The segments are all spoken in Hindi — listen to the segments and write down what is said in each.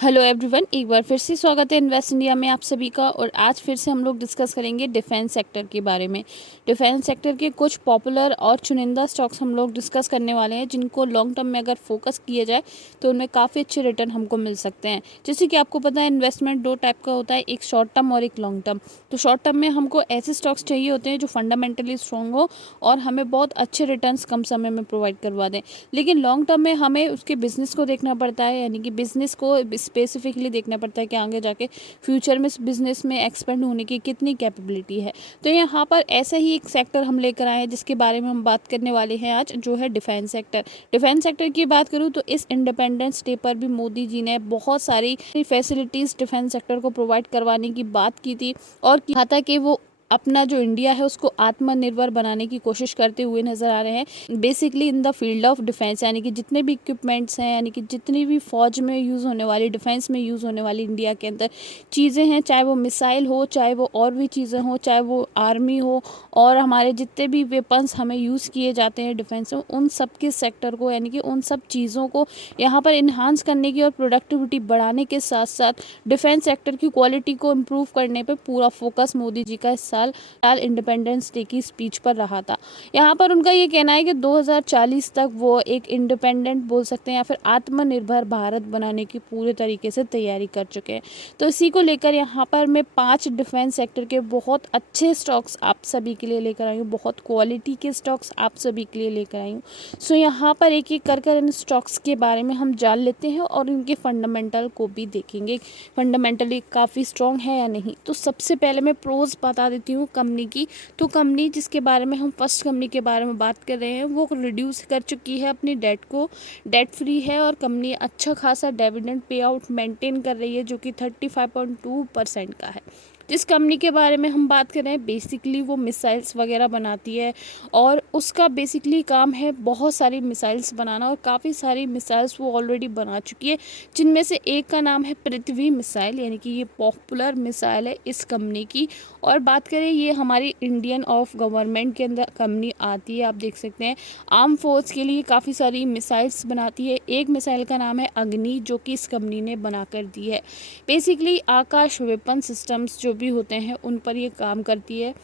हेलो एवरीवन, एक बार फिर से स्वागत है इन्वेस्ट इंडिया में आप सभी का। और आज फिर से हम लोग डिस्कस करेंगे डिफेंस सेक्टर के बारे में। डिफेंस सेक्टर के कुछ पॉपुलर और चुनिंदा स्टॉक्स हम लोग डिस्कस करने वाले हैं, जिनको लॉन्ग टर्म में अगर फोकस किया जाए तो उनमें काफ़ी अच्छे रिटर्न हमको मिल सकते हैं। जैसे कि आपको पता है, इन्वेस्टमेंट दो टाइप का होता है, एक शॉर्ट टर्म और एक लॉन्ग टर्म। तो शॉर्ट टर्म में हमको ऐसे स्टॉक्स चाहिए होते हैं जो फंडामेंटली स्ट्रॉन्ग हो और हमें बहुत अच्छे रिटर्न्स कम समय में प्रोवाइड करवा दें। लेकिन लॉन्ग टर्म में हमें उसके बिजनेस को देखना पड़ता है, यानी कि बिजनेस को स्पेसिफिकली देखना पड़ता है कि आगे जाके फ्यूचर में इस बिजनेस में एक्सपेंड होने की कितनी कैपेबिलिटी है। तो यहाँ पर ऐसा ही एक सेक्टर हम लेकर आए हैं जिसके बारे में हम बात करने वाले हैं आज, जो है डिफेंस सेक्टर। डिफेंस सेक्टर की बात करूँ तो इस इंडिपेंडेंस डे पर भी मोदी जी ने बहुत सारी फैसिलिटीज डिफेंस सेक्टर को प्रोवाइड करवाने की बात की थी और कहा था कि वो अपना जो इंडिया है उसको आत्मनिर्भर बनाने की कोशिश करते हुए नजर आ रहे हैं, basically in the field of defence. यानी कि जितने भी इक्विपमेंट्स हैं, यानी कि जितनी भी फौज में यूज़ होने वाली, डिफेंस में यूज़ होने वाली इंडिया के अंदर चीज़ें हैं, चाहे वो मिसाइल हो, चाहे वो और भी चीज़ें हो, चाहे वो आर्मी हो, और हमारे जितने भी वेपन्स हमें यूज़ किए जाते हैं डिफेंस में, उन सब के सेक्टर को, यानी कि उन सब चीज़ों को यहाँ पर इन्हांस करने की और प्रोडक्टिविटी बढ़ाने के साथ साथ डिफेंस सेक्टर की क्वालिटी को इम्प्रूव करने पर पूरा फोकस मोदी जी का इस साल इंडिपेंडेंस डे की स्पीच पर रहा था। यहाँ पर उनका ये कहना है कि 2040 तक वो एक इंडिपेंडेंट बोल सकते हैं या फिर आत्मनिर्भर भारत बनाने की पूरे तरीके से तैयारी कर चुके हैं। तो इसी को लेकर यहाँ पर मैं 5 डिफेंस सेक्टर के बहुत अच्छे स्टॉक्स आप सभी के लिए लेकर आई हूँ, बहुत क्वालिटी के स्टॉक्स आप सभी के लिए लेकर आई हूँ। सो यहाँ पर एक एक कर इन स्टॉक्स के बारे में हम जान लेते हैं और इनके फंडामेंटल को भी देखेंगे, फंडामेंटली काफ़ी स्ट्रॉन्ग है या नहीं। तो सबसे पहले मैं प्रोज बता देती हूँ कंपनी की। तो कंपनी जिसके बारे में हम फर्स्ट कंपनी के बारे में बात कर रहे हैं, वो रिड्यूस कर चुकी है अपनी डेट को, डेट फ्री है, और कंपनी अच्छा खासा डिविडेंड पे आउट मेंटेन कर रही है, जो कि 35.2% का है। जिस कंपनी के बारे में हम बात कर रहे हैं, बेसिकली वो मिसाइल्स वगैरह बनाती है और उसका बेसिकली काम है बहुत सारी मिसाइल्स बनाना, और काफ़ी सारी मिसाइल्स वो ऑलरेडी बना चुकी है, जिनमें से एक का नाम है पृथ्वी मिसाइल, यानी कि ये पॉपुलर मिसाइल है इस कंपनी की। और बात करें, ये हमारी इंडियन ऑफ गवर्नमेंट के अंदर कंपनी आती है। आप देख सकते हैं आर्म फोर्स के लिए काफ़ी सारी मिसाइल्स बनाती है। एक मिसाइल का नाम है अग्नि, जो कि इस कंपनी ने बना कर दी है। बेसिकली आकाश वेपन सिस्टम्स जो भी होते हैं उन पर ये काम करती है।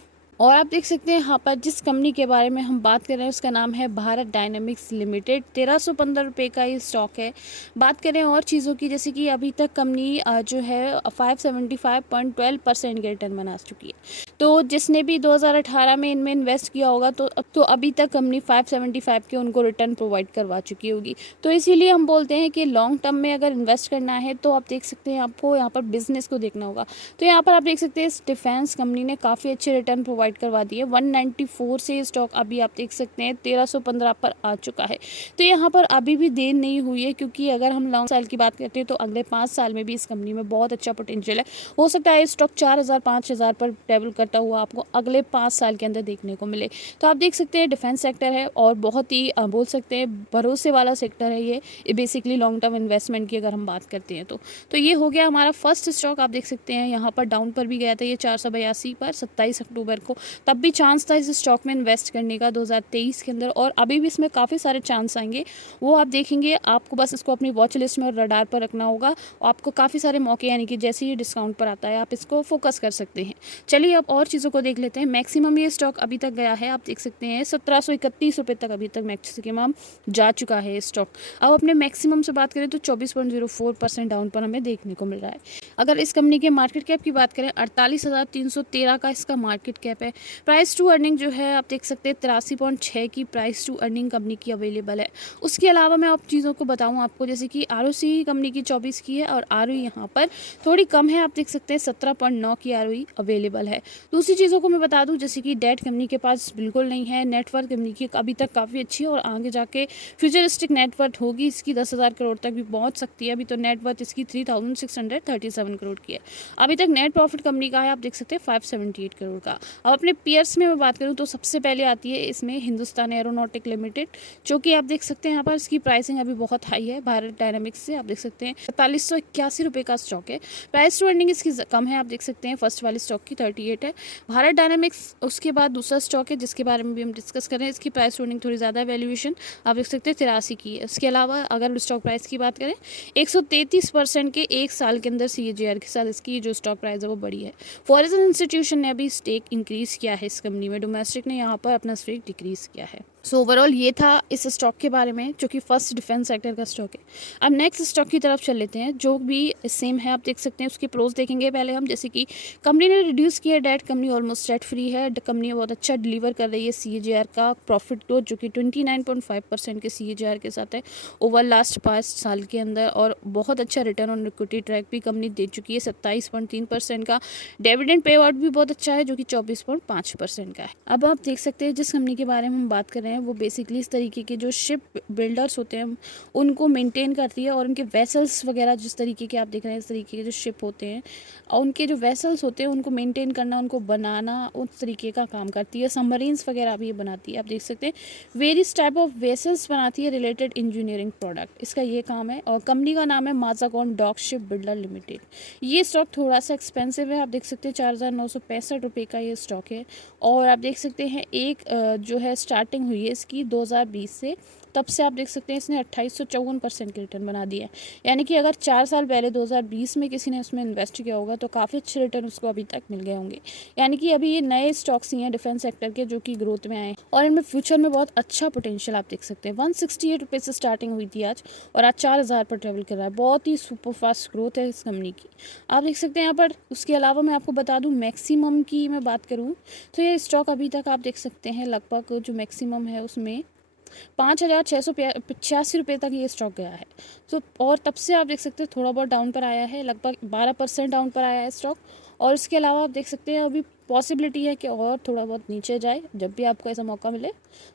और आप देख सकते हैं यहाँ पर जिस कंपनी के बारे में हम बात कर रहे हैं उसका नाम है भारत डायनामिक्स लिमिटेड। 1315 रुपये का ये स्टॉक है। बात करें और चीज़ों की, जैसे कि अभी तक कंपनी जो है 575.12% के रिटर्न बना चुकी है। तो जिसने भी 2018 में इनमें इन्वेस्ट किया होगा तो अभी तक कंपनी 575 के उनको रिटर्न प्रोवाइड करवा चुकी होगी। तो इसीलिए हम बोलते हैं कि लॉन्ग टर्म में अगर इन्वेस्ट करना है तो आप देख सकते हैं, आपको यहाँ पर बिजनेस को देखना होगा। तो यहाँ पर आप देख सकते हैं इस डिफेंस कंपनी ने काफ़ी अच्छे रिटर्न प्रोवाइड करवा दिए। 194 से स्टॉक अभी आप देख सकते हैं 1315 पर आ चुका है। तो यहाँ पर अभी भी देर नहीं हुई है, क्योंकि अगर हम लॉन्ग साल की बात करते हैं तो अगले 5 साल में भी इस कंपनी में बहुत अच्छा पोटेंशियल है। हो सकता है स्टॉक 4000-5000 पर ट्रेवल करता हुआ आपको अगले 5 साल के अंदर देखने को मिले। तो आप देख सकते हैं डिफेंस सेक्टर है और बहुत ही बोल सकते हैं भरोसे वाला सेक्टर है ये बेसिकली लॉन्ग टर्म इन्वेस्टमेंट की अगर हम बात करते हैं तो ये हो गया हमारा फर्स्ट स्टॉक। आप देख सकते हैं यहाँ पर डाउन पर भी गया था ये 482 पर 27 अक्टूबर को, तब भी चांस था इस स्टॉक में इन्वेस्ट करने का 2023 के अंदर, और अभी भी इसमें काफ़ी सारे चांस आएंगे, वो आप देखेंगे। आपको बस इसको अपनी वॉच लिस्ट में और रडार पर रखना होगा और आपको काफ़ी सारे मौके, यानी कि जैसे ही डिस्काउंट पर आता है आप इसको फोकस कर सकते हैं। चलिए अब और चीज़ों को देख लेते हैं। मैक्सिमम ये स्टॉक अभी तक गया है, आप देख सकते हैं 1731 रुपये तक अभी तक मैक्सिमम जा चुका है ये स्टॉक। अब अपने मैक्सिमम से बात करें तो 24.04% डाउन पर हमें देखने को मिल रहा है। अगर इस कंपनी के मार्केट कैप की बात करें, 48,313 का इसका मार्केट कैप है। प्राइस टू अर्निंग जो है आप देख सकते हैं 83.6 की प्राइस टू अर्निंग कंपनी की अवेलेबल है। उसके अलावा मैं आप चीज़ों को बताऊं आपको, जैसे कि आरओसी कंपनी की 24 की है और आरओई यहाँ पर थोड़ी कम है, आप देख सकते हैं 17.9 की आरओई अवेलेबल है। दूसरी चीज़ों को मैं बता दूं, जैसे कि डेट कंपनी के पास बिल्कुल नहीं है। नेटवर्थ कंपनी की अभी तक काफ़ी अच्छी है और आगे जाके फ्यूचरिस्टिक नेटवर्थ होगी इसकी 10,000 करोड़ तक भी पहुँच सकती है। अभी तो नेटवर्थ इसकी 3637 करोड़ की है। अभी तक नेट प्रॉफिट कंपनी का है, आप देख सकते हैं 578 करोड़ का। अब अपने पीयर्स में मैं बात करूँ तो सबसे पहले आती है इसमें हिंदुस्तान एरोनॉटिक लिमिटेड, जो कि आप देख सकते हैं यहाँ पर इसकी प्राइसिंग अभी बहुत हाई है भारत डायनामिक्स से। आप देख सकते हैं 4581 का स्टॉक है। प्राइस टू अर्निंग इसकी कम है, आप देख सकते हैं फर्स्ट वाली स्टॉक की 38 है। भारत डायनामिक्स उसके बाद दूसरा स्टॉक है जिसके बारे में भी हम डिस्कस कर रहे हैं। इसकी प्राइस टू अर्निंग थोड़ी ज़्यादा है, वैल्यूएशन आप देख सकते हैं 83 की है। इसके अलावा अगर स्टॉक प्राइस की बात करें 133% के एक साल के अंदर CAGR के साथ इसकी जो स्टॉक प्राइस है वो बढ़ी है। फॉरेन इंस्टीट्यूशन ने अभी स्टेक इंक्रीज़ किया है इस कंपनी में, डोमेस्टिक ने यहाँ पर अपना स्टेक डिक्रीज़ किया है। सो ओवरऑल ये था इस स्टॉक के बारे में जो कि फर्स्ट डिफेंस सेक्टर का स्टॉक है। अब नेक्स्ट स्टॉक की तरफ चल लेते हैं जो भी सेम है, आप देख सकते हैं उसके प्रोज देखेंगे पहले हम। जैसे कि कंपनी ने रिड्यूस किया debt, company almost debt free है, कंपनी बहुत अच्छा डिलीवर कर रही है CAGR का प्रॉफिट ग्रोथ जो कि 29.5% के CAGR के साथ है ओवर लास्ट 5 साल के अंदर, और बहुत अच्छा रिटर्न ऑन इक्विटी ट्रैक भी कंपनी दे चुकी है 27.3% का। डिविडेंड पे आउट भी बहुत अच्छा है जो कि 24.5% का है। अब आप देख सकते हैं जिस कंपनी के बारे में हम बात कर रहे हैं वो बेसिकली इस तरीके के जो शिप बिल्डर्स होते हैं उनको मेंटेन करती है, और उनके वेसल्स वगैरह जिस तरीके के आप देख रहे हैं इस तरीके के जो शिप होते हैं और उनके जो वेसल्स होते हैं उनको मेंटेन करना, उनको बनाना, उस तरीके का काम करती है। सबमरीन्स वगैरह भी ये बनाती है, आप देख सकते हैं वेरियस टाइप ऑफ वेसल्स बनाती है रिलेटेड इंजीनियरिंग प्रोडक्ट, इसका ये काम है। और कंपनी का नाम है माजागॉन डॉक शिप बिल्डर लिमिटेड। ये स्टॉक थोड़ा सा एक्सपेंसिव है, आप देख सकते हैं 4965 रुपये का ये स्टॉक है। और आप देख सकते हैं एक जो है स्टार्टिंग हुई है इसकी 2020 से, तब से आप देख सकते हैं इसने 2854% के रिटर्न बना दिया है। यानी कि अगर 4 साल पहले 2020 में किसी ने उसमें इन्वेस्ट किया होगा तो काफ़ी अच्छे रिटर्न उसको अभी तक मिल गए होंगे। यानी कि अभी ये नए स्टॉक्स ही हैं डिफेंस सेक्टर के जो कि ग्रोथ में आए हैं और इनमें फ्यूचर में बहुत अच्छा पोटेंशियल आप देख सकते हैं। 168 रुपये से स्टार्टिंग हुई थी आज और आज 4000 पर ट्रेवल कर रहा है। बहुत ही सुपर फास्ट ग्रोथ है इस कंपनी की, आप देख सकते हैं यहाँ पर। उसके अलावा मैं आपको बता दूँ मैक्सिमम की मैं बात करूँ तो ये स्टॉक अभी तक आप देख सकते हैं लगभग जो मैक्सिमम है उसमें 5685 रुपये तक ये स्टॉक गया है। तो और तब से आप देख सकते हैं थोड़ा बहुत डाउन पर आया है, लगभग 12% डाउन पर आया है स्टॉक। और इसके अलावा आप देख सकते हैं अभी पॉसिबिलिटी है कि और थोड़ा बहुत नीचे जाए। जब भी आपको ऐसा मौका मिले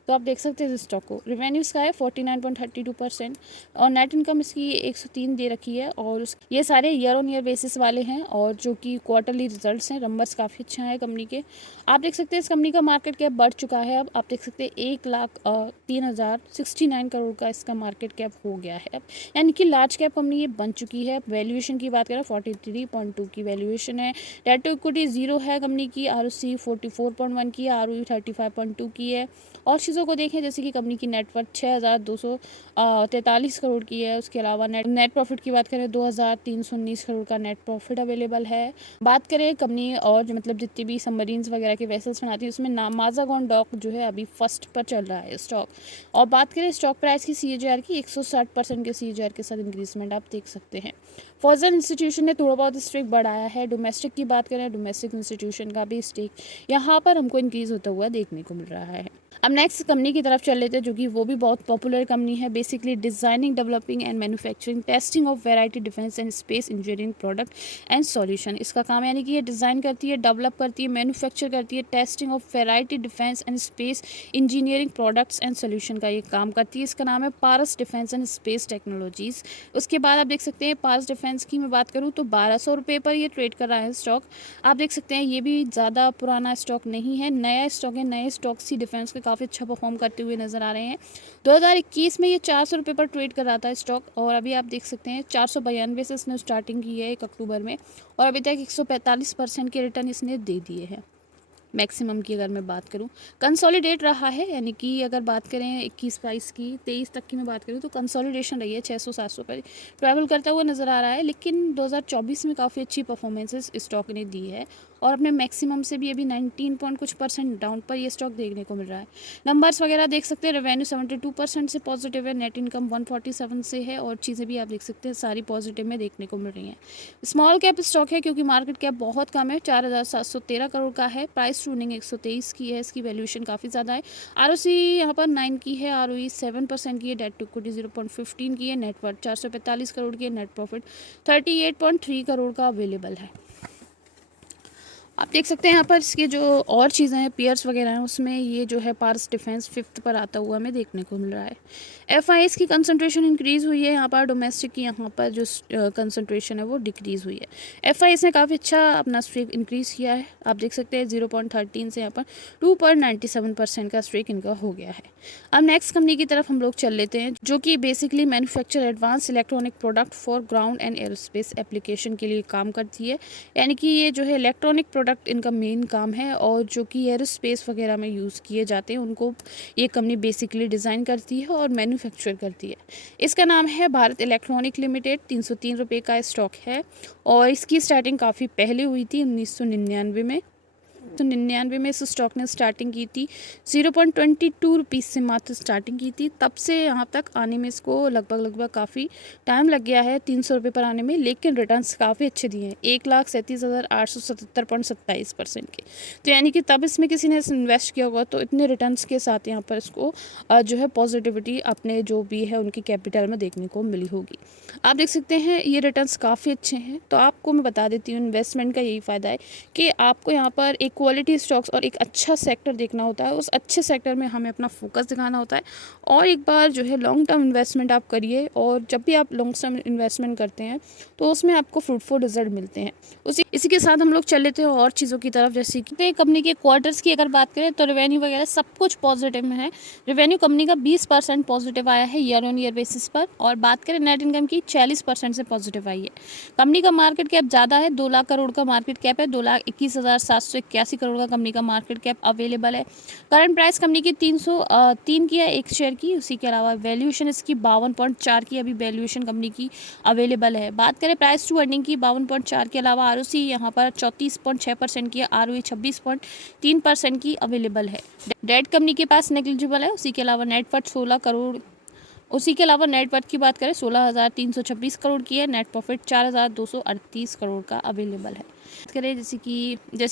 तो आप देख सकते हैं इस स्टॉक को। रिवेन्यू इसका है 49.32% और नेट इनकम इसकी 103 दे रखी है। और ये सारे ईयर ऑन ईयर बेसिस वाले हैं और जो कि क्वार्टरली रिजल्ट्स हैं, नंबर्स काफ़ी अच्छा है कंपनी के। आप देख सकते हैं इस कंपनी का मार्केट कैप बढ़ चुका है। अब आप देख सकते हैं 1,03,069 करोड़ का इसका मार्केट कैप हो गया है, यानी कि लार्ज कैप कंपनी ये बन चुकी है। वैल्यूएशन की बात करें 43.2 की वैल्यूएशन है। डेट टू इक्विटी 0 है कंपनी की। ROC 44.1 की है, ROE 35.2 की है। और चीज़ों को देखें जैसे कि कंपनी की नेटवर्थ 6243 करोड़ की है। उसके अलावा नेट प्रॉफिट की बात करें 2319 करोड़ का नेट प्रॉफिट अवेलेबल है। बात करें कंपनी और जो मतलब जितनी भी सबमरीन्स वगैरह के वेसल्स बनाती है उसमें माजागॉन डॉक जो है अभी फर्स्ट पर चल रहा है स्टॉक। और बात करें स्टॉक प्राइस की CAGR की 160% के CAGR के साथ इंक्रीजमेंट आप देख सकते हैं। फॉरेन इंस्टीट्यूशन ने थोड़ा बहुत स्टेक बढ़ाया है। डोमेस्टिक की बात करें डोमेस्टिक इंस्टीट्यूशन का भी स्टेक यहाँ पर हमको इंक्रीज होता हुआ देखने को मिल रहा है। अब नेक्स्ट कंपनी की तरफ चल लेते हैं जो कि वो भी बहुत पॉपुलर कंपनी है। Basically designing, developing and manufacturing, testing of variety defence and space engineering product and solution इसका काम। यानी कि ये डिज़ाइन करती है, डेवलप करती है, मैन्युफैक्चर करती है, testing of variety defence and space engineering products and solution का ये काम करती है। इसका नाम है पारस डिफेंस एंड स्पेस टेक्नोलॉजीज़। उसके बाद आप देख सकते हैं पारस डिफेंस की मैं बात करूँ तो 1200 रुपये पर ये ट्रेड कर रहा है स्टॉक। आप देख सकते हैं ये भी ज़्यादा पुराना स्टॉक नहीं है, नया स्टॉक है। नए स्टॉक्स ही डिफेंस के काफ़ी अच्छा परफॉर्म करते हुए नजर आ रहे हैं। 2021 में ये 400 रुपये पर ट्रेड कर रहा था स्टॉक और अभी आप देख सकते हैं 492 से इसने स्टार्टिंग की है 1 अक्टूबर में और अभी तक 145% के रिटर्न इसने दे दिए हैं। मैक्सिमम की अगर मैं बात करूं कंसोलिडेट रहा है, यानी कि अगर बात करें 21-22 की 23 तक की मैं बात करूं तो कंसोलिडेशन रही है 600-700 पर ट्रैवल करता हुआ नज़र आ रहा है। लेकिन 2024 में काफ़ी अच्छी परफॉर्मेंसेस स्टॉक ने दी है और अपने मैक्सिमम से भी अभी 19 पॉइंट कुछ % डाउन पर ये स्टॉक देखने को मिल रहा है। नंबर्स वगैरह देख सकते हैं, रेवेन्यू 72% से पॉजिटिव है, नेट इनकम 147 से है और चीज़ें भी आप देख सकते हैं सारी पॉजिटिव में देखने को मिल रही हैं। स्मॉल कैप स्टॉक है क्योंकि मार्केट कैप बहुत कम है, 4713 करोड़ का है। प्राइस टू अर्निंग 123 की है, इसकी वैल्यूएशन काफ़ी ज़्यादा है। ROC यहाँ पर 9 की है, ROE 7% की है, डेट टू इक्विटी 0.15 की है, नेटवर्थ 445 करोड़ की है, नेट प्रॉफिट 38.3 करोड़ का अवेलेबल है। आप देख सकते हैं यहाँ पर इसके जो और चीज़ें हैं, पेयर्स वगैरह हैं, उसमें ये जो है पारस डिफेंस 5th पर आता हुआ हमें देखने को मिल रहा है। एफआईएस की कंसंट्रेशन इंक्रीज़ हुई है यहाँ पर, डोमेस्टिक की यहाँ पर जो कंसंट्रेशन है वो डिक्रीज़ हुई है। एफआईएस ने काफ़ी अच्छा अपना स्ट्रेक इंक्रीज़ किया है। आप देख सकते हैं 0.13 से यहाँ पर 2.97% का स्ट्रेक इनका हो गया है। अब नेक्स्ट कंपनी की तरफ हम लोग चल लेते हैं, जो कि basically manufacture advance electronic product for ground and aerospace application के लिए काम करती है। यानी कि ये जो है इलेक्ट्रॉनिक प्रोडक्ट इनका मेन काम है, और जो कि एरोस्पेस वगैरह में यूज़ किए जाते हैं उनको ये कंपनी बेसिकली डिज़ाइन करती है और मैन्युफैक्चर करती है। इसका नाम है भारत इलेक्ट्रॉनिक लिमिटेड। 303 रुपये का स्टॉक है, और इसकी स्टार्टिंग काफ़ी पहले हुई थी 1999 में। तो 99 में इस स्टॉक ने स्टार्टिंग की थी 0.22 रुपीज़ से मात्र स्टार्टिंग की थी। तब से यहाँ तक आने में इसको लगभग काफ़ी टाइम लग गया है 300 रुपये पर आने में, लेकिन रिटर्न्स काफ़ी अच्छे दिए हैं, 1,37,877.27% के। तो यानी कि तब इसमें किसी ने इन्वेस्ट किया होगा तो इतने रिटर्न्स के साथ यहाँ पर इसको जो है पॉजिटिविटी अपने जो भी है उनकी कैपिटल में देखने को मिली होगी। आप देख सकते हैं ये रिटर्न्स काफ़ी अच्छे हैं। तो आपको मैं बता देती हूँ, इन्वेस्टमेंट का यही फ़ायदा है कि आपको यहाँ पर एक क्वालिटी स्टॉक्स और एक अच्छा सेक्टर देखना होता है, उस अच्छे सेक्टर में हमें अपना फोकस दिखाना होता है, और एक बार जो है लॉन्ग टर्म इन्वेस्टमेंट आप करिए, और जब भी आप लॉन्ग टर्म इन्वेस्टमेंट करते हैं तो उसमें आपको फ्रूटफुल रिजल्ट मिलते हैं। इसी के साथ हम लोग चल लेते हैं और चीज़ों की तरफ, जैसे कि कंपनी के क्वार्टर्स की अगर बात करें तो रेवेन्यू वगैरह सब कुछ पॉजिटिव में है। रेवेन्यू कंपनी का 20% पॉजिटिव आया है ईयर ऑन ईयर बेसिस पर, और बात करें नेट इनकम की 40% से पॉजिटिव आई है। कंपनी का मार्केट कैप ज़्यादा है, 2 लाख करोड़ का मार्केट कैप है, 2,21,781 करोड़ का कंपनी का मार्केट कैप अवेलेबल है। करंट प्राइस कंपनी की 303 की है एक शेयर की। उसी के अलावा वैल्यूएशन इसकी 52.4 की अभी वैल्यूएशन कंपनी की अवेलेबल है। बात करें प्राइस टू अर्निंग की 52.4 के अलावा आरओसी यहाँ पर 34.6% की है, आरओई 26.3% की अवेलेबल है। डेट कंपनी के पास नेग्लिजिबल है। उसी के अलावा नेटवर्थ 16 करोड़, उसी के अलावा नेटवर्थ की बात करें 16,326 करोड़ की है। नेट प्रॉफिट 4,238 करोड़ का अवेलेबल है। बात करें जैसे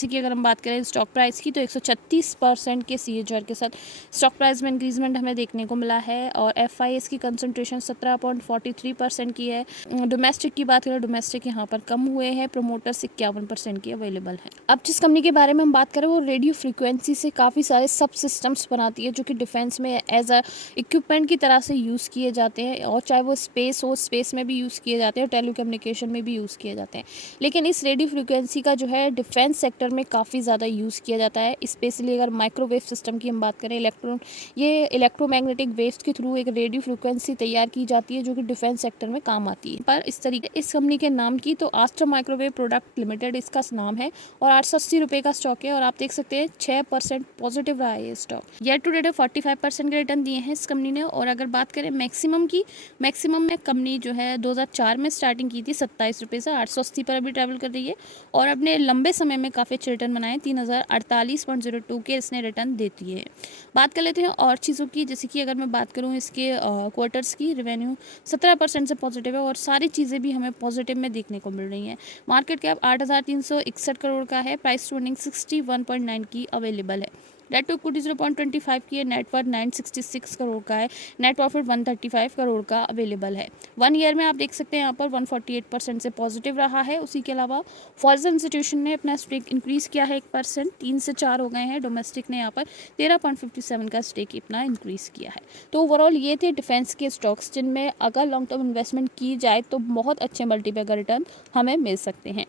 कि अगर हम बात करें स्टॉक प्राइस की, तो 136% के CAGR के साथ स्टॉक प्राइस में इंक्रीजमेंट हमें देखने को मिला है, और FIS की कंसंट्रेशन 17.43% की है। डोमेस्टिक की बात करें, डोमेस्टिक यहाँ पर कम हुए हैं, प्रोमोटर्स 51% की अवेलेबल है। अब जिस कंपनी के बारे में हम बात करें वो रेडियो फ्रिक्वेंसी से काफ़ी सारे सब सिस्टम्स बनाती है, जो कि डिफेंस में एज अ इक्विपमेंट की तरह से यूज़ किए जाते हैं, और चाहे वो स्पेस हो, स्पेस में भी यूज़ किए जाते हैं, और टेलीकम्युनिकेशन में भी यूज़ किए जाते हैं। लेकिन इस रेडियो फ्रिक्वेंसी का जो है डिफेंस सेक्टर में काफ़ी ज़्यादा यूज़ किया जाता है। स्पेशली अगर माइक्रोवेव सिस्टम की हम बात करें, ये इलेक्ट्रोमैग्नेटिक वेव्स के थ्रू एक रेडियो फ्रिक्वेंसी तैयार की जाती है, जो कि डिफेंस सेक्टर में काम आती है। पर इस तरीके इस कंपनी के नाम की, तो आस्ट्रा माइक्रोवेव प्रोडक्ट लिमिटेड इसका नाम है, और 880 रुपये का स्टॉक है, और आप देख सकते हैं 6% पॉजिटिव रहा है ये स्टॉक। ईयर टू डेट 45% के रिटर्न दिए हैं इस कंपनी ने। और अगर बात करें मैक्सिमम में कंपनी जो है 2004 में स्टार्टिंग की थी 27 रुपये से 880 पर अभी ट्रैवल कर रही है, और अपने लंबे समय में काफ़ी अच्छे रिटर्न बनाए, 3048.02 के इसने रिटर्न देती है। बात कर लेते हैं और चीज़ों की, जैसे कि अगर मैं बात करूँ इसके क्वार्टर्स की, रेवेन्यू 17% से पॉजिटिव है, और सारी चीज़ें भी हमें पॉजिटिव में देखने को मिल रही हैं। मार्केट कैप 8,361 करोड़ का है, प्राइस टू अर्निंग 61.9 की अवेलेबल है। डेट टू इक्विटी 0.25 की है, नेटवर्थ 966 करोड़ का है, नेट प्रॉफिट 135 करोड़ का अवेलेबल है। 1 ईयर में आप देख सकते हैं यहाँ पर 148% से पॉजिटिव रहा है। उसी के अलावा फॉरेन इंस्टीट्यूशन ने अपना स्टेक इंक्रीज़ किया है 1%, 3 से 4 हो गए हैं। डोमेस्टिक ने यहाँ पर 13.57 का स्टेक अपना इंक्रीज़ किया है। तो ओवरऑल ये थे डिफेंस के स्टॉक्स, जिनमें अगर लॉन्ग टर्म इन्वेस्टमेंट की जाए तो बहुत अच्छे मल्टीपल का रिटर्न हमें मिल सकते हैं।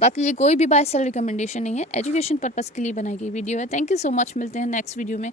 बाकी ये कोई भी बाय सेल रिकमेंडेशन नहीं है, एजुकेशन पर्पज़ के लिए बनाई गई वीडियो है। थैंक यू सो मच, मिलते हैं नेक्स्ट वीडियो में।